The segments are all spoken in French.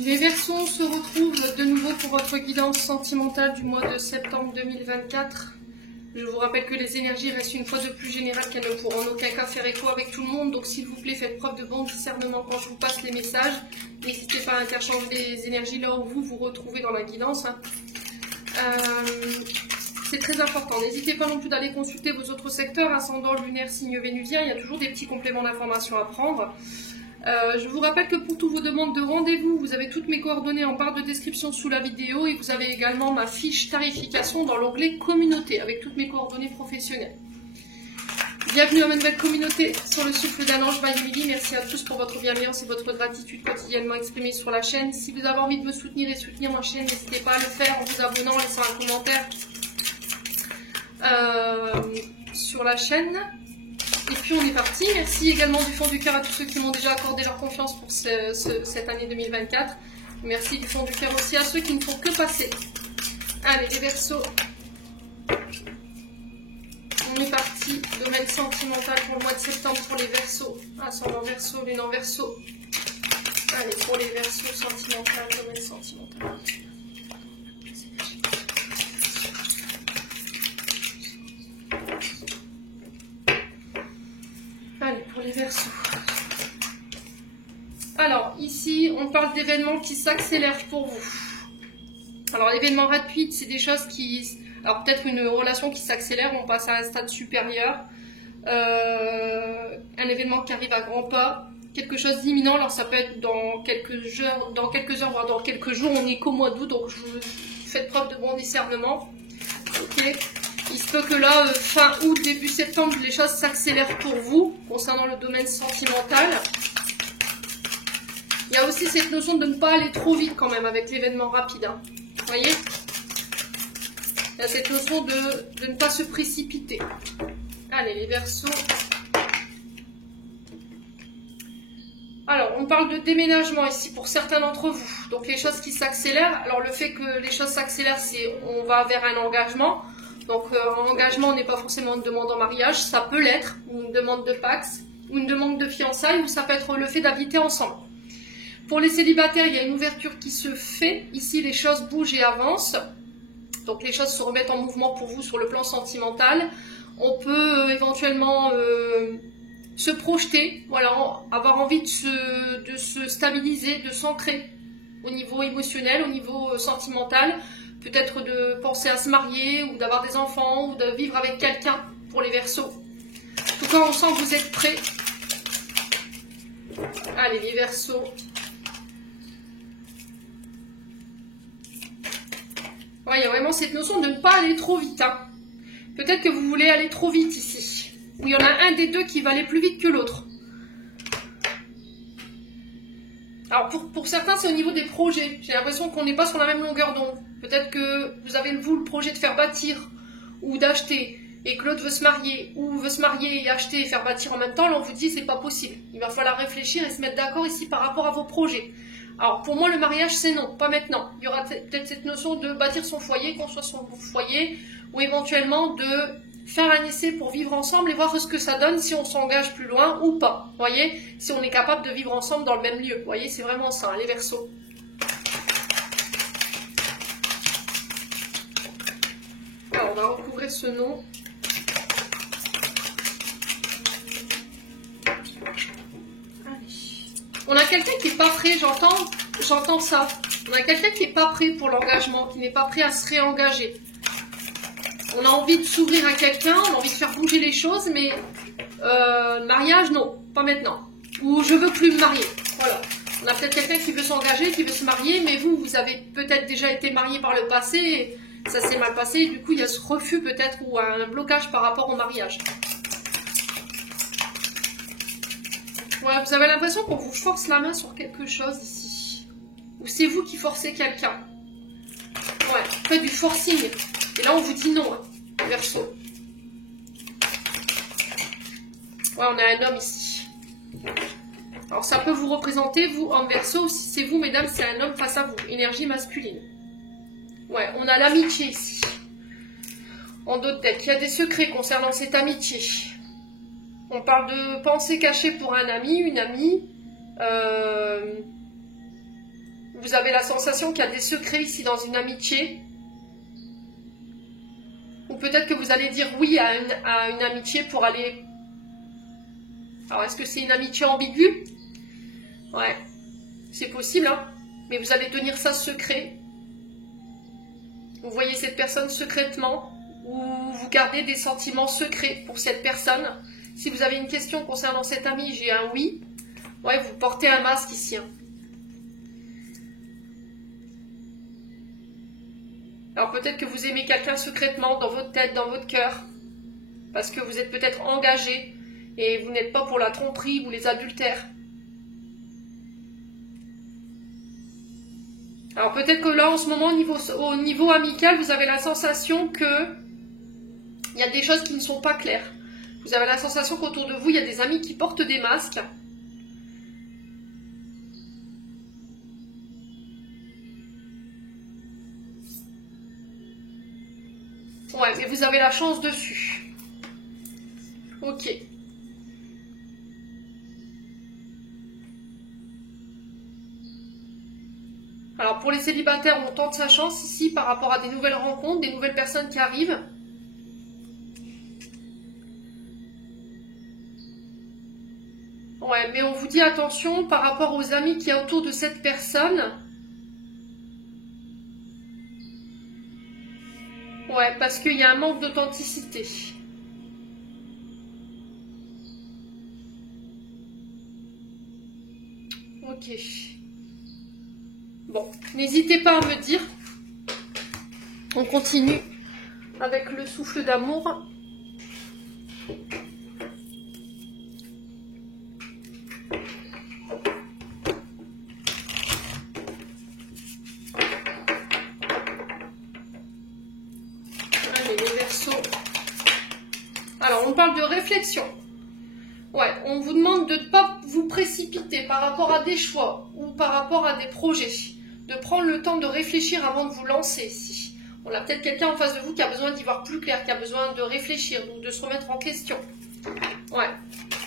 Les Verseaux, on se retrouve de nouveau pour votre guidance sentimentale du mois de septembre 2024. Je vous rappelle que les énergies restent une fois de plus générales qu'elles ne pourront en aucun cas faire écho avec tout le monde. Donc s'il vous plaît, faites preuve de bon discernement quand je vous passe les messages. N'hésitez pas à interchanger les énergies là où vous vous retrouvez dans la guidance. C'est très important. N'hésitez pas non plus d'aller consulter vos autres secteurs, ascendant, lunaire, signe vénusien. Il y a toujours des petits compléments d'information à prendre. Je vous rappelle que pour toutes vos demandes de rendez-vous, vous avez toutes mes coordonnées en barre de description sous la vidéo et vous avez également ma fiche tarification dans l'onglet communauté avec toutes mes coordonnées professionnelles. Bienvenue dans ma nouvelle communauté sur le souffle d'un ange by Emily. Merci à tous pour votre bienveillance et votre gratitude quotidiennement exprimée sur la chaîne. Si vous avez envie de me soutenir et soutenir ma chaîne, n'hésitez pas à le faire en vous abonnant, en laissant un commentaire sur la chaîne. Et puis on est parti. Merci également du fond du cœur à tous ceux qui m'ont déjà accordé leur confiance pour cette année 2024. Merci du fond du cœur aussi à ceux qui ne font que passer. Allez les Verseaux. On est parti. Domaine sentimental pour le mois de septembre pour les Verseaux. Ascendant Verseau, lune en Verseau. Allez pour les Verseaux sentimental, domaine sentimental. Allez, pour les Verseaux. Alors, ici, on parle d'événements qui s'accélèrent pour vous. Alors, l'événement rapide, c'est des choses qui... Alors, peut-être une relation qui s'accélère, on passe à un stade supérieur. Un événement qui arrive à grands pas. Quelque chose d'imminent, alors ça peut être dans quelques heures, voire dans quelques jours. On n'est qu'au mois d'août, donc faites preuve de bon discernement. Ok. Il se peut que là, fin août, début septembre, les choses s'accélèrent pour vous, concernant le domaine sentimental. Il y a aussi cette notion de ne pas aller trop vite quand même avec l'événement rapide. Hein. Vous voyez? Il y a cette notion de ne pas se précipiter. Allez, les Verseaux. Alors, on parle de déménagement ici pour certains d'entre vous. Donc, les choses qui s'accélèrent. Alors, le fait que les choses s'accélèrent, c'est on va vers un engagement. Donc, engagement n'est pas forcément une demande en mariage, ça peut l'être, ou une demande de pax, ou une demande de fiançailles, ou ça peut être le fait d'habiter ensemble. Pour les célibataires, il y a une ouverture qui se fait. Ici, les choses bougent et avancent. Donc, les choses se remettent en mouvement pour vous sur le plan sentimental. On peut éventuellement se projeter, voilà, avoir envie de se stabiliser, de s'ancrer au niveau émotionnel, au niveau sentimental. Peut-être de penser à se marier ou d'avoir des enfants ou de vivre avec quelqu'un pour les Verseaux. En tout cas, on sent que vous êtes prêts. Allez, les Verseaux. Ouais, il y a vraiment cette notion de ne pas aller trop vite. Hein. Peut-être que vous voulez aller trop vite ici. Ou il y en a un des deux qui va aller plus vite que l'autre. Alors, pour certains, c'est au niveau des projets. J'ai l'impression qu'on n'est pas sur la même longueur d'onde. Peut-être que vous avez vous le projet de faire bâtir ou d'acheter et que l'autre veut se marier ou veut se marier et acheter et faire bâtir en même temps. Là, on vous dit c'est pas possible. Il va falloir réfléchir et se mettre d'accord ici par rapport à vos projets. Alors, pour moi, le mariage, c'est non, pas maintenant. Il y aura peut-être cette notion de bâtir son foyer, construire son foyer ou éventuellement de faire un essai pour vivre ensemble et voir ce que ça donne si on s'engage plus loin ou pas. Vous voyez, si on est capable de vivre ensemble dans le même lieu. Vous voyez, c'est vraiment ça, hein, les Verseaux. Alors, on va recouvrir ce nom. Allez. On a quelqu'un qui n'est pas prêt, j'entends ça. On a quelqu'un qui n'est pas prêt pour l'engagement, qui n'est pas prêt à se réengager. On a envie de s'ouvrir à quelqu'un, on a envie de faire bouger les choses, mais mariage, non, pas maintenant. Ou je veux plus me marier. Voilà. On a peut-être quelqu'un qui veut s'engager, qui veut se marier, mais vous avez peut-être déjà été marié par le passé, et ça s'est mal passé, et du coup il y a ce refus peut-être ou un blocage par rapport au mariage. Voilà, vous avez l'impression qu'on vous force la main sur quelque chose ici. Ou c'est vous qui forcez quelqu'un. Ouais, faites du forcing. Et là, on vous dit non, hein, Verseau. Ouais, on a un homme ici. Alors, ça peut vous représenter, vous, en Verseau, ou si c'est vous, mesdames, c'est un homme face à vous. Énergie masculine. Ouais, on a l'amitié ici. En d'autres decks, il y a des secrets concernant cette amitié. On parle de pensée cachée pour un ami, une amie. Vous avez la sensation qu'il y a des secrets ici dans une amitié. Ou peut-être que vous allez dire oui à une amitié pour aller... Alors, est-ce que c'est une amitié ambiguë? Ouais, c'est possible, hein. Mais vous allez tenir ça secret. Vous voyez cette personne secrètement, ou vous gardez des sentiments secrets pour cette personne. Si vous avez une question concernant cet ami, j'ai un oui. Ouais, vous portez un masque ici, hein. Alors peut-être que vous aimez quelqu'un secrètement dans votre tête, dans votre cœur, parce que vous êtes peut-être engagé et vous n'êtes pas pour la tromperie ou les adultères. Alors peut-être que là en ce moment au niveau amical, vous avez la sensation que il y a des choses qui ne sont pas claires. Vous avez la sensation qu'autour de vous, il y a des amis qui portent des masques. Ouais, mais vous avez la chance dessus. Ok. Alors pour les célibataires, on tente sa chance ici par rapport à des nouvelles rencontres, des nouvelles personnes qui arrivent. Ouais, mais on vous dit attention par rapport aux amis qu'il y a autour de cette personne. Ouais, parce qu'il y a un manque d'authenticité. Ok. Bon, n'hésitez pas à me dire. On continue avec le souffle d'amour. Allez, les Verseaux. Alors, on parle de réflexion. Ouais, on vous demande de ne pas vous précipiter par rapport à des choix ou par rapport à des projets. De prendre le temps de réfléchir avant de vous lancer ici. On a peut-être quelqu'un en face de vous qui a besoin d'y voir plus clair, qui a besoin de réfléchir, donc de se remettre en question. Ouais.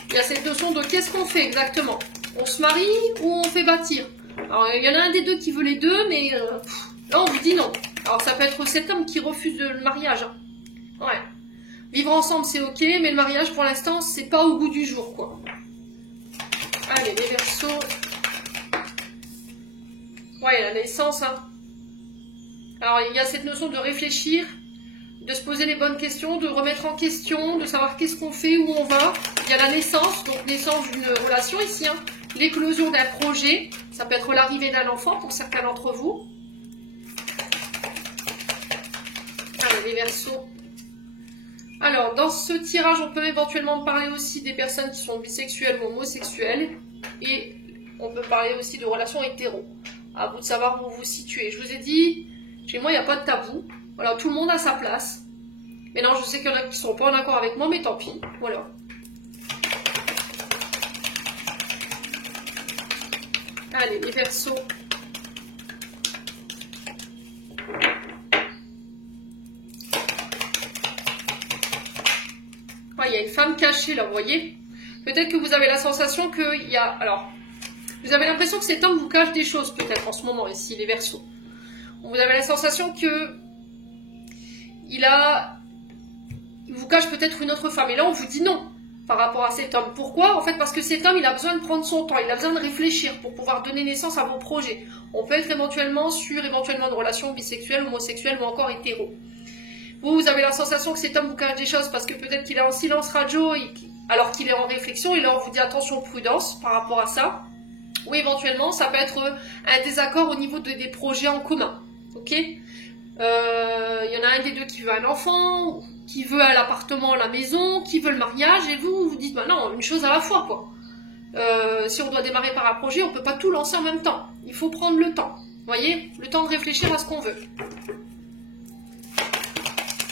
Il y a cette notion de qu'est-ce qu'on fait exactement? On se marie ou on fait bâtir? Alors, il y en a un des deux qui veut les deux, mais là, on vous dit non. Alors, ça peut être cet homme qui refuse le mariage. Hein. Ouais. Vivre ensemble, c'est ok, mais le mariage, pour l'instant, c'est pas au goût du jour, quoi. Allez, les Verseaux. Ouais, la naissance, hein. Alors, il y a cette notion de réfléchir, de se poser les bonnes questions, de remettre en question, de savoir qu'est-ce qu'on fait, où on va. Il y a la naissance, donc naissance d'une relation ici, hein. L'éclosion d'un projet, ça peut être l'arrivée d'un enfant pour certains d'entre vous. Allez, les Verseaux. Alors, dans ce tirage, on peut éventuellement parler aussi des personnes qui sont bisexuelles ou homosexuelles. Et on peut parler aussi de relations hétéros. À vous de savoir où vous vous situez. Je vous ai dit, chez moi, il n'y a pas de tabou. Voilà, tout le monde a sa place. Mais non, je sais qu'il y en a qui ne sont pas en accord avec moi, mais tant pis. Voilà. Allez, les Verseaux. Il y a une femme cachée là, vous voyez. Peut-être que vous avez la sensation qu'il y a... Alors, vous avez l'impression que cet homme vous cache des choses peut-être en ce moment ici, les Verseaux. Vous avez la sensation que il vous cache peut-être une autre femme. Et là, on vous dit non par rapport à cet homme. Pourquoi? En fait, parce que cet homme, il a besoin de prendre son temps, il a besoin de réfléchir pour pouvoir donner naissance à vos projets. On peut être éventuellement sur une relation bisexuelle, homosexuelle ou encore hétéro. Vous avez la sensation que cet homme vous cache des choses parce que peut-être qu'il est en silence radio alors qu'il est en réflexion. Et là, on vous dit attention, prudence par rapport à ça. Ou éventuellement, ça peut être un désaccord au niveau des projets en commun. Ok? Il y en a un des deux qui veut un enfant, qui veut l'appartement, la maison, qui veut le mariage. Et vous vous dites, bah non, une chose à la fois, quoi. Si on doit démarrer par un projet, on ne peut pas tout lancer en même temps. Il faut prendre le temps. Vous voyez? Le temps de réfléchir à ce qu'on veut.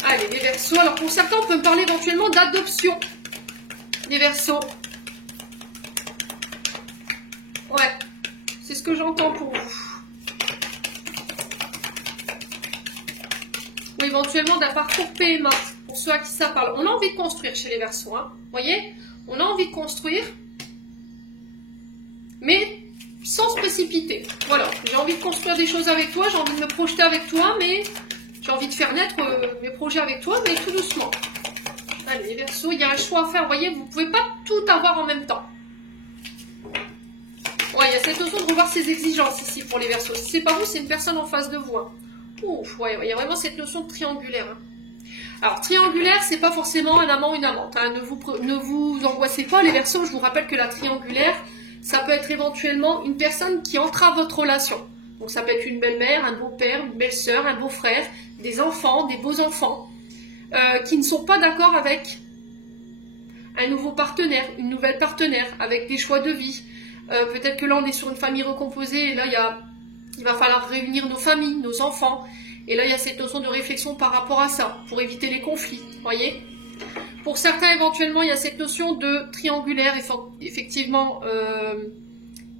Allez, les Verseaux. Alors pour certains, on peut me parler éventuellement d'adoption. Les Verseaux. Ouais, c'est ce que j'entends pour vous. Ou éventuellement d'un parcours PMA, pour ceux à qui ça parle. On a envie de construire chez les Verseaux, hein. Vous voyez? On a envie de construire. Mais sans se précipiter. Voilà, j'ai envie de construire des choses avec toi, j'ai envie de me projeter avec toi, mais j'ai envie de faire naître mes projets avec toi, mais tout doucement. Allez, les Verseaux, il y a un choix à faire, vous voyez, vous ne pouvez pas tout avoir en même temps. Ouais, il y a cette notion de revoir ses exigences ici pour les Verseaux. Si c'est pas vous, c'est une personne en face de vous. Hein. Ouf, ouais, il y a vraiment cette notion de triangulaire. Hein. Alors, triangulaire, c'est pas forcément un amant ou une amante. Hein. Ne vous angoissez pas, les Verseaux. Je vous rappelle que la triangulaire, ça peut être éventuellement une personne qui entrave votre relation. Donc, ça peut être une belle-mère, un beau-père, une belle-sœur, un beau-frère, des enfants, des beaux-enfants, qui ne sont pas d'accord avec un nouveau partenaire, une nouvelle partenaire, avec des choix de vie. Peut-être que là, on est sur une famille recomposée, et là, il va falloir réunir nos familles, nos enfants. Et là, il y a cette notion de réflexion par rapport à ça, pour éviter les conflits, voyez. Pour certains, éventuellement, il y a cette notion de triangulaire, effectivement,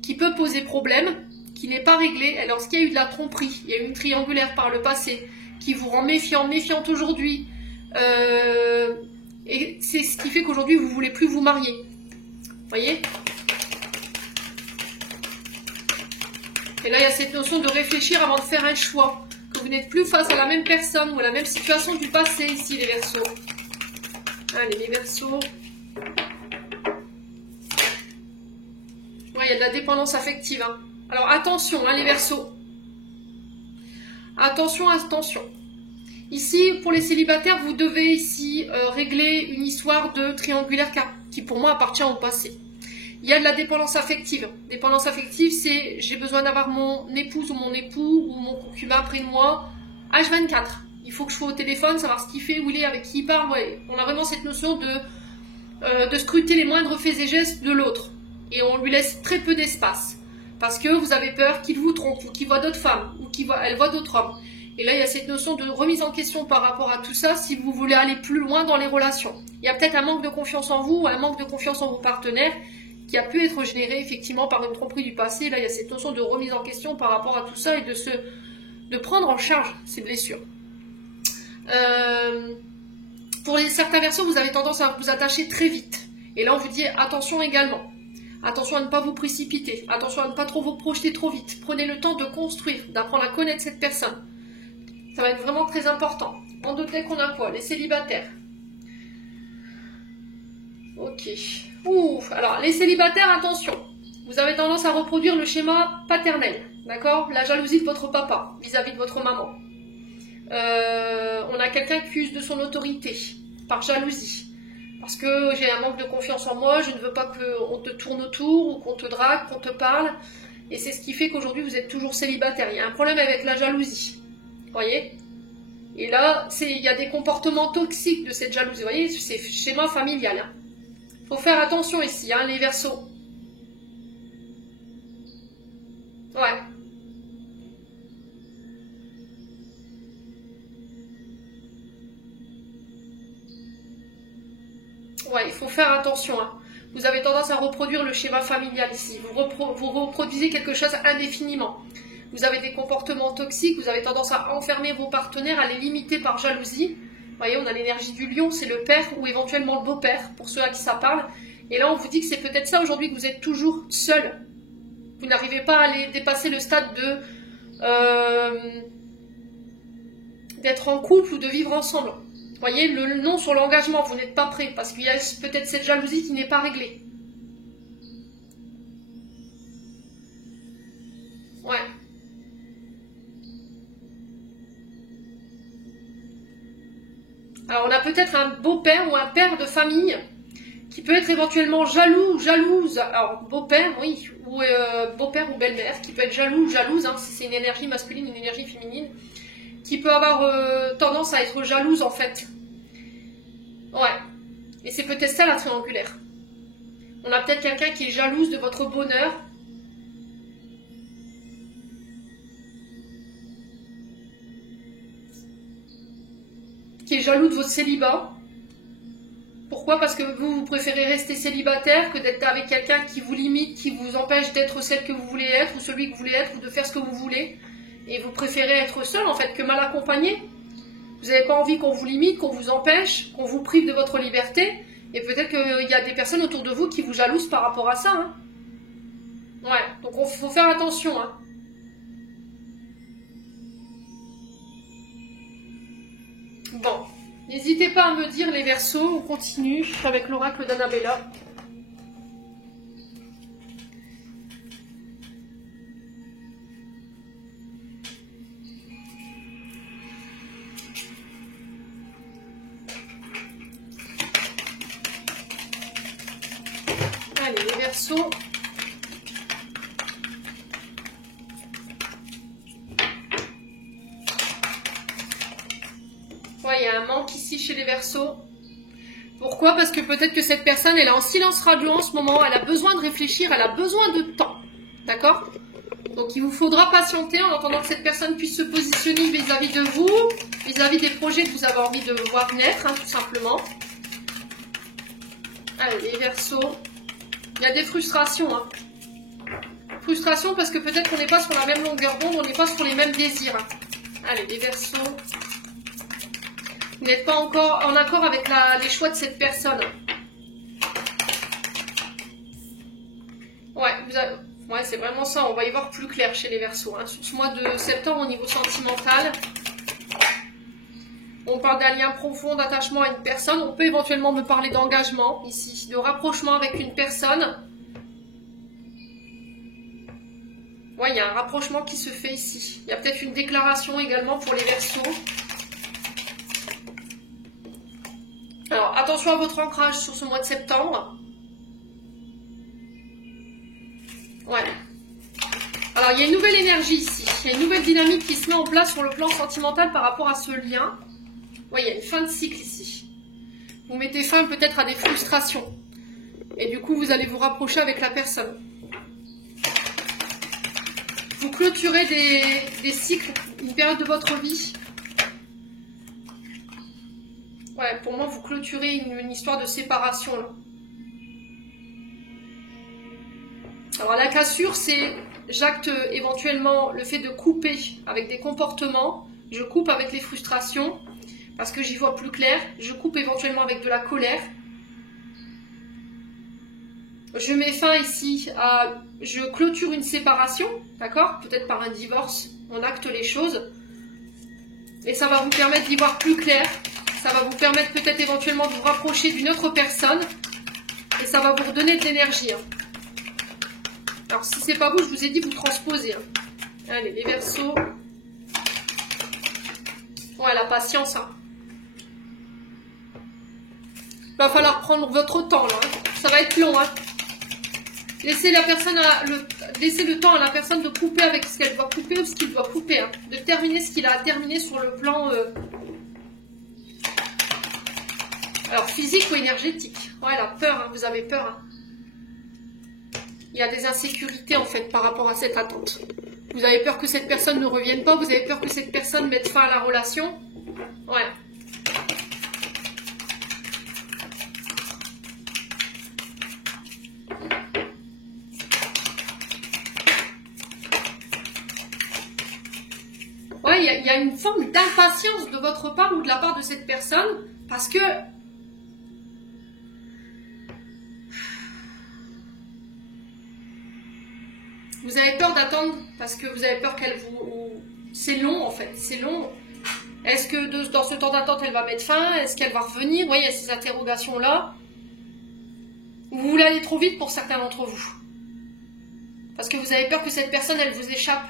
qui peut poser problème, qui n'est pas réglée. Alors, lorsqu'il y a eu de la tromperie, il y a eu une triangulaire par le passé, qui vous rend méfiant, méfiante aujourd'hui, et c'est ce qui fait qu'aujourd'hui, vous ne voulez plus vous marier, voyez. Et là, il y a cette notion de réfléchir avant de faire un choix. Que vous n'êtes plus face à la même personne ou à la même situation du passé, ici, les Verseaux. Allez, les Verseaux. Ouais, il y a de la dépendance affective. Hein. Alors, attention, hein, les Verseaux. Attention, attention. Ici, pour les célibataires, vous devez ici régler une histoire de triangulaire qui, pour moi, appartient au passé. Il y a de la dépendance affective. Dépendance affective, c'est j'ai besoin d'avoir mon épouse ou mon époux ou mon concubin près de moi H24. Il faut que je sois au téléphone, savoir ce qu'il fait, où il est, avec qui il parle. Ouais. On a vraiment cette notion de scruter les moindres faits et gestes de l'autre. Et on lui laisse très peu d'espace. Parce que vous avez peur qu'il vous trompe, ou qu'il voit d'autres femmes, ou qu'elle voit d'autres hommes. Et là, il y a cette notion de remise en question par rapport à tout ça, si vous voulez aller plus loin dans les relations. Il y a peut-être un manque de confiance en vous, ou un manque de confiance en vos partenaires, qui a pu être généré effectivement par une tromperie du passé. Là, il y a cette notion de remise en question par rapport à tout ça et de prendre en charge ces blessures. Pour certains Verseaux, vous avez tendance à vous attacher très vite. Et là, on vous dit attention également. Attention à ne pas vous précipiter. Attention à ne pas trop vous projeter trop vite. Prenez le temps de construire, d'apprendre à connaître cette personne. Ça va être vraiment très important. En deux deck, on a quoi? Les célibataires. Ok. Ouf. Alors, les célibataires, attention. Vous avez tendance à reproduire le schéma paternel. D'accord? La jalousie de votre papa vis-à-vis de votre maman. On a quelqu'un qui use de son autorité par jalousie. Parce que j'ai un manque de confiance en moi, je ne veux pas qu'on te tourne autour ou qu'on te drague, qu'on te parle. Et c'est ce qui fait qu'aujourd'hui, vous êtes toujours célibataire. Il y a un problème avec la jalousie. Vous voyez? Et là, il y a des comportements toxiques de cette jalousie. Vous voyez? C'est schéma familial. Hein. Faut faire attention ici, hein, les Verseaux. Ouais. Ouais, il faut faire attention. Hein. Vous avez tendance à reproduire le schéma familial ici. Vous reproduisez quelque chose indéfiniment. Vous avez des comportements toxiques, vous avez tendance à enfermer vos partenaires, à les limiter par jalousie. Vous voyez, on a l'énergie du lion, c'est le père ou éventuellement le beau-père, pour ceux à qui ça parle. Et là, on vous dit que c'est peut-être ça aujourd'hui, que vous êtes toujours seul. Vous n'arrivez pas à aller dépasser le stade d'être en couple ou de vivre ensemble. Vous voyez, le non sur l'engagement, vous n'êtes pas prêt, parce qu'il y a peut-être cette jalousie qui n'est pas réglée. Ouais. Alors, on a peut-être un beau-père ou un père de famille qui peut être éventuellement jaloux ou jalouse. Alors, beau-père, oui, ou beau-père ou belle-mère, qui peut être jaloux ou jalouse, hein, si c'est une énergie masculine, une énergie féminine, qui peut avoir tendance à être jalouse, en fait. Ouais. Et c'est peut-être ça, la triangulaire. On a peut-être quelqu'un qui est jalouse de votre bonheur. Qui est jaloux de votre célibat. Pourquoi? Parce que vous préférez rester célibataire que d'être avec quelqu'un qui vous limite, qui vous empêche d'être celle que vous voulez être, ou celui que vous voulez être, ou de faire ce que vous voulez. Et vous préférez être seul, en fait, que mal accompagné. Vous n'avez pas envie qu'on vous limite, qu'on vous empêche, qu'on vous prive de votre liberté. Et peut-être qu'il y a des personnes autour de vous qui vous jalousent par rapport à ça. Hein. Ouais, donc il faut faire attention, hein. Bon, n'hésitez pas à me dire les Verseaux, on continue avec l'oracle d'Annabella. Allez, les Verseaux. Ouais, il y a un manque ici chez les Verseaux. Pourquoi? Parce que peut-être que cette personne, elle est en silence radio en ce moment, elle a besoin de réfléchir, elle a besoin de temps. D'accord? Donc il vous faudra patienter en attendant que cette personne puisse se positionner vis-à-vis de vous, vis-à-vis des projets que vous avez envie de voir naître, hein, tout simplement. Allez, les Verseaux. Il y a des frustrations, hein. Frustration parce que peut-être qu'on n'est pas sur la même longueur d'onde, on n'est pas sur les mêmes désirs. Allez, les Verseaux. Vous n'êtes pas encore en accord avec les choix de cette personne. Ouais, ouais, c'est vraiment ça. On va y voir plus clair chez les Verseaux. Hein. Sur ce mois de septembre, au niveau sentimental, on parle d'un lien profond d'attachement à une personne. On peut éventuellement me parler d'engagement ici, de rapprochement avec une personne. Ouais, il y a un rapprochement qui se fait ici. Il y a peut-être une déclaration également pour les Verseaux. Alors, attention à votre ancrage sur ce mois de septembre. Ouais. Alors, il y a une nouvelle énergie ici. Il y a une nouvelle dynamique qui se met en place sur le plan sentimental par rapport à ce lien. Ouais, il y a une fin de cycle ici. Vous mettez fin peut-être à des frustrations. Et du coup, vous allez vous rapprocher avec la personne. Vous clôturez des cycles, une période de votre vie. Ouais, pour moi, vous clôturez une histoire de séparation, là. Alors, la cassure, c'est j'acte éventuellement le fait de couper avec des comportements. Je coupe avec les frustrations parce que j'y vois plus clair. Je coupe éventuellement avec de la colère. Je mets fin ici à... Je clôture une séparation, d'accord? Peut-être par un divorce, on acte les choses. Et ça va vous permettre d'y voir plus clair. Ça va vous permettre peut-être éventuellement de vous rapprocher d'une autre personne. Et ça va vous redonner de l'énergie. Hein. Alors si c'est pas vous, je vous ai dit, vous transposez. Hein. Allez, les Verseaux. Ouais, la patience. Hein. Va falloir prendre votre temps là. Hein. Ça va être long. Hein. Laissez le temps à la personne de couper avec ce qu'elle doit couper ou ce qu'il doit couper. Hein. De terminer ce qu'il a à terminer sur le plan... Alors, physique ou énergétique. Ouais, la peur, hein, vous avez peur. Hein. Il y a des insécurités, en fait, par rapport à cette attente. Vous avez peur que cette personne ne revienne pas. Vous avez peur que cette personne mette fin à la relation. Ouais. Ouais, il y a une forme d'impatience de votre part ou de la part de cette personne. Parce que... Vous avez peur d'attendre parce que vous avez peur qu'elle vous... C'est long en fait, c'est long. Est-ce que dans ce temps d'attente, elle va mettre fin? Est-ce qu'elle va revenir? Oui, il y a ces interrogations-là. Vous voulez aller trop vite pour certains d'entre vous. Parce que vous avez peur que cette personne, elle vous échappe.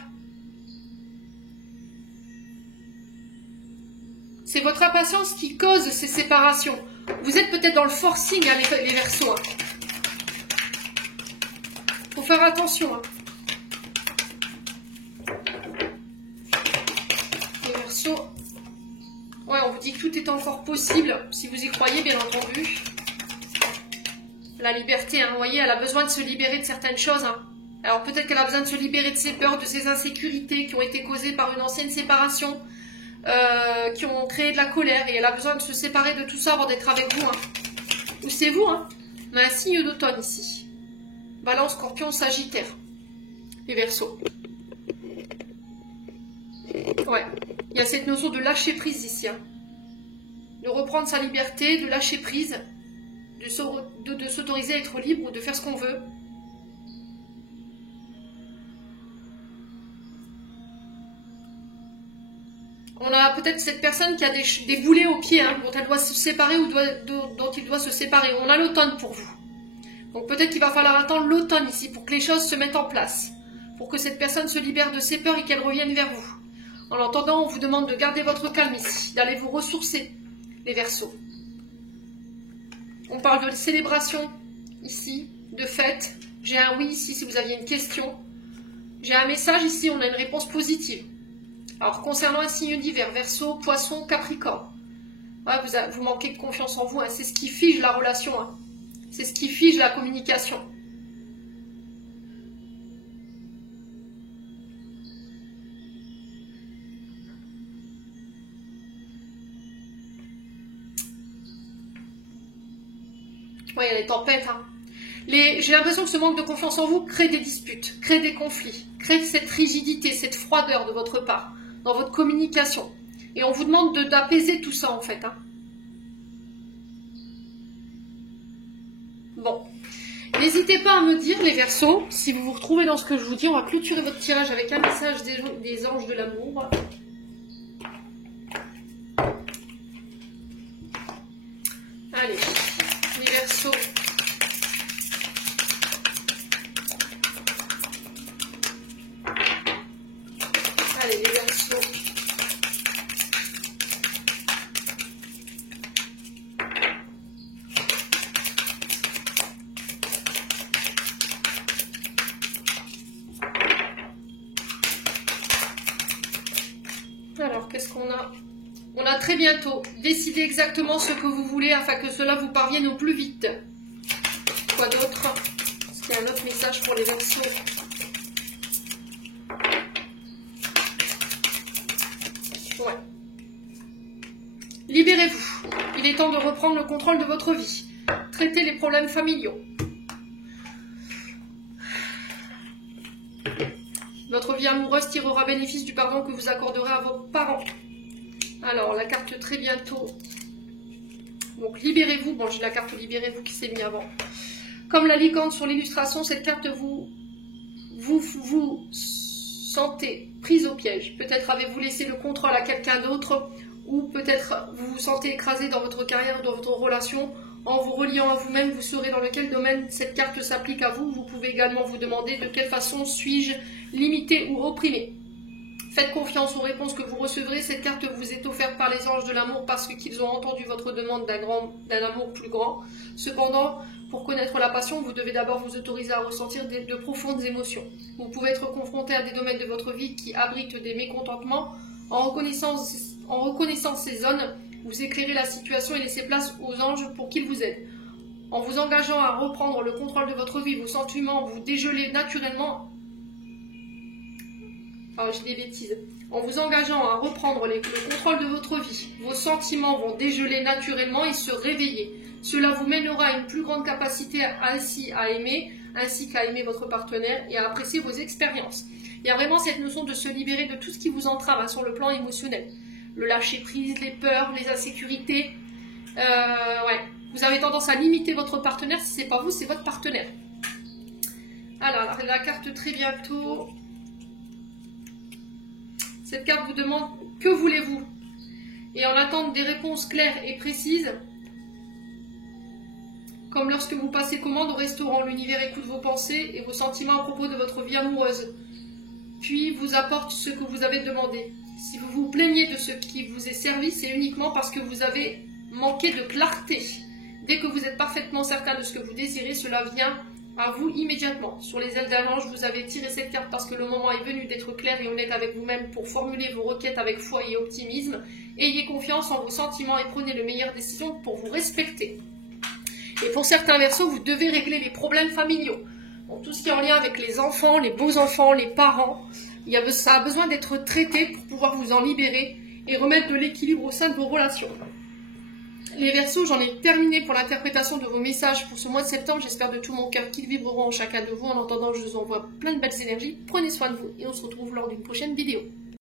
C'est votre impatience qui cause ces séparations. Vous êtes peut-être dans le forcing, hein, les Verseaux. Hein. Faut faire attention. Hein. Ouais, on vous dit que tout est encore possible, si vous y croyez, bien entendu. La liberté, hein, vous voyez, elle a besoin de se libérer de certaines choses. Hein. Alors peut-être qu'elle a besoin de se libérer de ses peurs, de ses insécurités qui ont été causées par une ancienne séparation, qui ont créé de la colère, et elle a besoin de se séparer de tout ça avant d'être avec vous. Hein. Ou c'est vous, hein. On a un signe d'automne ici. Balance, Scorpion, Sagittaire. Les Verseaux. Ouais. Il y a cette notion de lâcher prise ici. Hein. De reprendre sa liberté, de lâcher prise, de s'autoriser à être libre, de faire ce qu'on veut. On a peut-être cette personne qui a des boulets aux pieds, hein, dont elle doit se séparer ou dont il doit se séparer. On a l'automne pour vous. Donc peut-être qu'il va falloir attendre l'automne ici pour que les choses se mettent en place. Pour que cette personne se libère de ses peurs et qu'elle revienne vers vous. En attendant, on vous demande de garder votre calme ici, d'aller vous ressourcer, les Verseaux. On parle de célébration ici, de fête. J'ai un oui ici si vous aviez une question. J'ai un message ici, on a une réponse positive. Alors, concernant un signe d'hiver, Verseau, Poisson, Capricorne. Ouais, vous manquez de confiance en vous, hein, c'est ce qui fige la relation. Hein. C'est ce qui fige la communication. Oui, il y a des tempêtes. Hein. J'ai l'impression que ce manque de confiance en vous crée des disputes, crée des conflits, crée cette rigidité, cette froideur de votre part, dans votre communication. Et on vous demande d'apaiser tout ça, en fait. Hein. Bon. N'hésitez pas à me dire, les Verseaux, si vous vous retrouvez dans ce que je vous dis. On va clôturer votre tirage avec un message des anges de l'amour. Allez, les Verseaux. Allez, les Verseaux. Alors, qu'est-ce qu'on a? On a très bientôt. Décidez exactement ce que vous voulez afin que cela vous parvienne au plus vite. Quoi d'autre? Est-ce qu'il y a un autre message pour les Verseaux? Ouais. Libérez-vous. Il est temps de reprendre le contrôle de votre vie. Traitez les problèmes familiaux. Votre vie amoureuse tirera bénéfice du pardon que vous accorderez à vos parents. Alors, la carte très bientôt. Donc, libérez-vous. Bon, j'ai la carte libérez-vous qui s'est mise avant. Comme la licorne sur l'illustration, cette carte vous sentez prise au piège. Peut-être avez-vous laissé le contrôle à quelqu'un d'autre ou peut-être vous vous sentez écrasé dans votre carrière ou dans votre relation. En vous reliant à vous-même, vous saurez dans quel domaine cette carte s'applique à vous. Vous pouvez également vous demander de quelle façon suis-je limité ou opprimé. Faites confiance aux réponses que vous recevrez. Cette carte vous est offerte par les anges de l'amour parce qu'ils ont entendu votre demande d'un amour plus grand. Cependant, pour connaître la passion, vous devez d'abord vous autoriser à ressentir de profondes émotions. Vous pouvez être confronté à des domaines de votre vie qui abritent des mécontentements. En reconnaissant ces zones, vous éclairez la situation et laissez place aux anges pour qu'ils vous aident. En vous engageant à reprendre le contrôle de votre vie, vos sentiments vous dégelez naturellement. Alors, j'ai des bêtises. En vous engageant à reprendre le contrôle de votre vie, vos sentiments vont dégeler naturellement et se réveiller. Cela vous mènera à une plus grande capacité ainsi qu'à aimer votre partenaire et à apprécier vos expériences. Il y a vraiment cette notion de se libérer de tout ce qui vous entrave sur le plan émotionnel. Le lâcher-prise, les peurs, les insécurités. Ouais. Vous avez tendance à limiter votre partenaire. Si ce n'est pas vous, c'est votre partenaire. Alors, la carte très bientôt. Cette carte vous demande « Que voulez-vous » Et en attente des réponses claires et précises, comme lorsque vous passez commande au restaurant, l'univers écoute vos pensées et vos sentiments à propos de votre vie amoureuse, puis vous apporte ce que vous avez demandé. Si vous vous plaignez de ce qui vous est servi, c'est uniquement parce que vous avez manqué de clarté. Dès que vous êtes parfaitement certain de ce que vous désirez, cela vient à vous immédiatement. Sur les ailes d'un ange, vous avez tiré cette carte parce que le moment est venu d'être clair et honnête avec vous-même pour formuler vos requêtes avec foi et optimisme. Ayez confiance en vos sentiments et prenez les meilleures décisions pour vous respecter. Et pour certains Verseaux, vous devez régler les problèmes familiaux. Donc, tout ce qui est en lien avec les enfants, les beaux-enfants, les parents, ça a besoin d'être traité pour pouvoir vous en libérer et remettre de l'équilibre au sein de vos relations. Les Verseaux, j'en ai terminé pour l'interprétation de vos messages pour ce mois de septembre. J'espère de tout mon cœur qu'ils vibreront en chacun de vous. En attendant, je vous envoie plein de belles énergies. Prenez soin de vous et on se retrouve lors d'une prochaine vidéo.